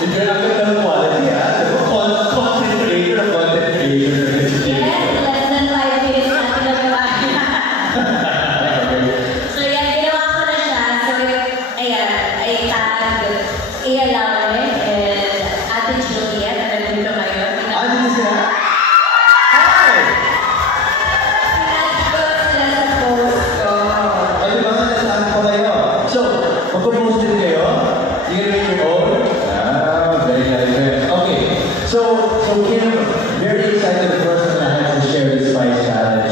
Hindi lang ng quality, ha? Content creator, content creator. Yes, less than 5 minutes natin nagawa. So yan, ginawa ko na siya. So ayan, ay tag Iya Laure and Ate Juliet. Nandito ngayon. Ano siya? Hi! Pinag-post sila sa post ko. O, di ba? Nasaan ko kayo? So, magpo-post din kayo? You can make your own? Ah, very nice. Okay. So Kim, very excited the first time I had to share this Spice Challenge.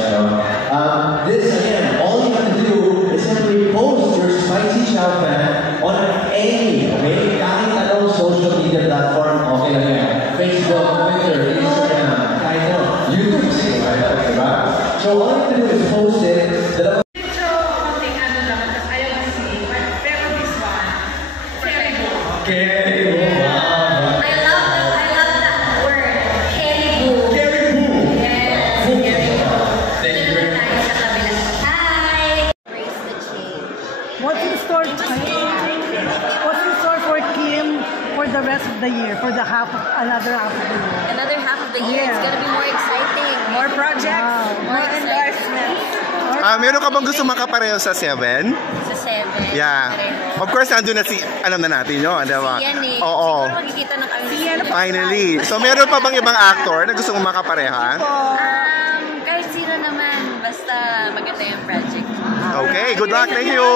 This, again, all you have to do is simply post your Spicy Chow fan on any, okay? Kahit anong social media platform, okay lang yan. Facebook, Twitter, Instagram, kahit ano, YouTube, kahit ano, diba? So all you have to do is post it. Carry Boo. I love that word. Carry Boo. Carry Boo. Yes, Carry Boo. Thank you very much. Hi. Embrace the change. What's in store for Kim for the rest of the year, for the another half of the year? Another half of the year, it's gonna be more exciting. More projects, more endorsements. Meron ka bang gusto makapareho sa 7? Sa 7. Yeah. Of course, nandun na alam na natin yun, di ba? Si Yan eh. Oo. Siguro magkikita na kami. Finally. So, meron pa bang ibang actor na gusto mong makapareha? Kahit sino naman, basta maganda yung project. Okay, good luck. Thank you.